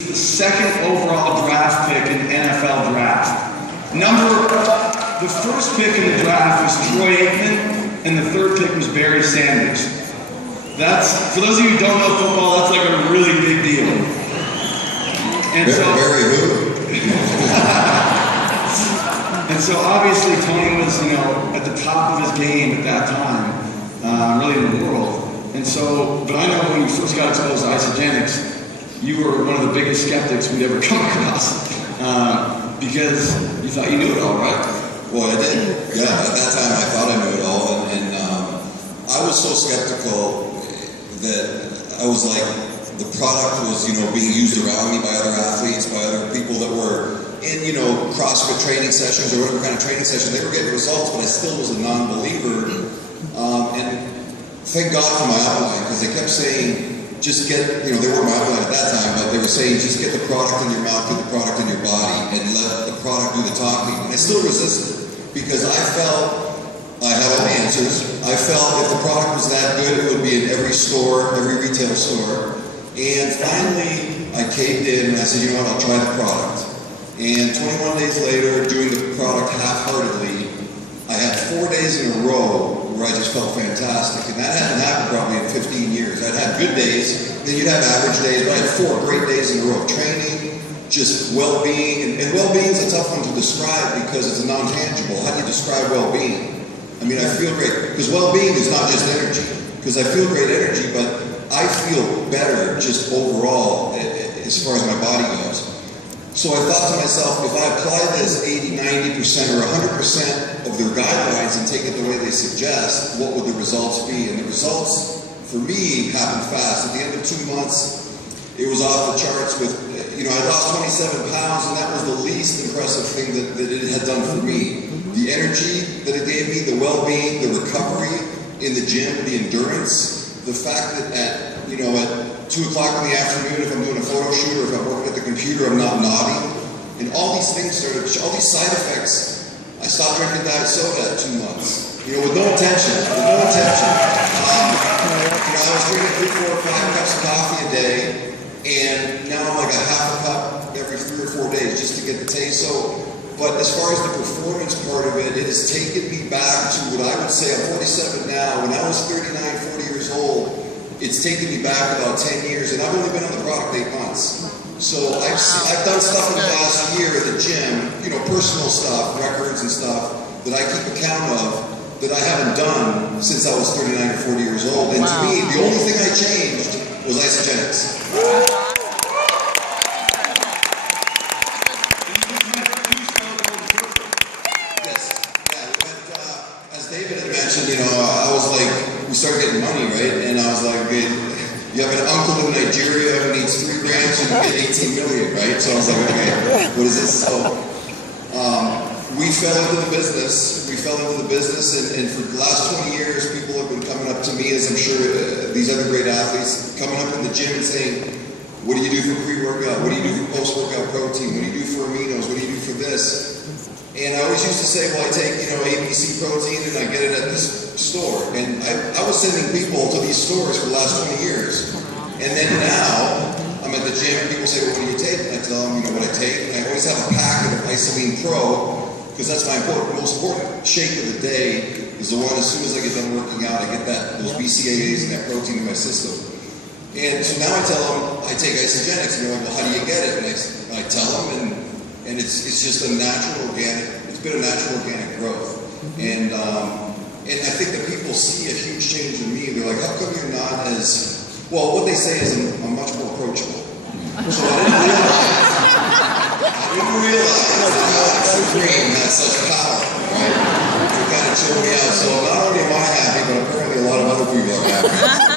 The second overall draft pick in the NFL draft. The first pick in the draft was Troy Aikman, and the third pick was Barry Sanders. That's, for those of you who don't know football, that's like a really big deal. And so, Barry who? And so obviously Tony was, at the top of his game at that time, really in the world. And so, but I know when we first got exposed to isogenics, you were one of the biggest skeptics we'd ever come across, because you thought you knew it all, right? Well, I did. Yeah, at that time I thought I knew it all, and I was so skeptical that I was like, the product was, being used around me by other athletes, by other people that were in, CrossFit training sessions or whatever kind of training session. They were getting results, but I still was a non-believer. And thank God for my outline, because they kept saying, just get, they weren't my outline at that time, but they were saying, just get the product in your mouth, get the product in your body, and let the product do the talking. And I still resisted, because I felt I had all the answers. I felt if the product was that good, it would be in every store, every retail store. And finally, I caved in and I said, you know what, I'll try the product. And 21 days later, doing the product half-heartedly, I had 4 days in a row where I just felt fantastic. And that hadn't happened probably in 15 years. I'd had good days, then you'd have average days, but I had 4 great days in a row of training, just well-being. And well-being is a tough one to describe because it's a non-tangible. How do you describe well-being? I mean, I feel great. Because well-being is not just energy. Because I feel great energy, but I feel better just overall as far as my body goes. So I thought to myself, if I apply this 80, 90% or 100% of their guidelines and take it the way they suggest, what would the results be? And the results, for me, happened fast. At the end of 2 months, it was off the charts with, I lost 27 pounds, and that was the least impressive thing that it had done for me. The energy that it gave me, the well-being, the recovery in the gym, the endurance, the fact that at 2 o'clock in the afternoon, if I'm doing a photo shoot or if I'm working at the computer, I'm not nodding. And all these things started, all these side effects. I stopped drinking diet soda at 2 months, with no intention, I was drinking 3, 4, 5 cups of coffee a day, and now I'm like a half a cup every 3 or 4 days just to get the taste. But as far as the performance part of it, it has taken me back to what I would say, I'm 47 now, when I was 39, 40 years old, it's taken me back about 10 years, and I've only been on the product 8 months. So I've done stuff in the last year at the gym, personal stuff, records and stuff, that I keep account of, that I haven't done since I was 39 or 40 years old. And to me, the only thing I changed was isogenics. I was like, we started getting money, right? And I was like, okay, you have an uncle in Nigeria who needs 3 grams, you can get 18 million, right? So I was like, okay, what is this? So we fell into the business. And for the last 20 years, people have been coming up to me, as I'm sure these other great athletes, coming up in the gym and saying, what do you do for pre-workout? What do you do for post-workout protein? What do you do for aminos? What do you do for this? And I always used to say, well, I take, ABC protein and I get it at this store. And I was sending people to these stores for the last 20 years. And then now, I'm at the gym and people say, well, what do you take? And I tell them, what I take. And I always have a packet of Isoline Pro, because that's my most important shake of the day, is the one as soon as I get done working out, I get those BCAAs and that protein in my system. And so now I tell them, I take isogenics. And they're like, well, how do you get it? And I tell them, and it's just a natural organic, it's been a natural organic growth. And I think that people see a huge change in me. They're like, how come you're not as, well, what they say is I'm much more approachable. So I didn't realize that cream had such power, right? To kind of chill me out. So not only am I happy, but apparently a lot of other people are happy.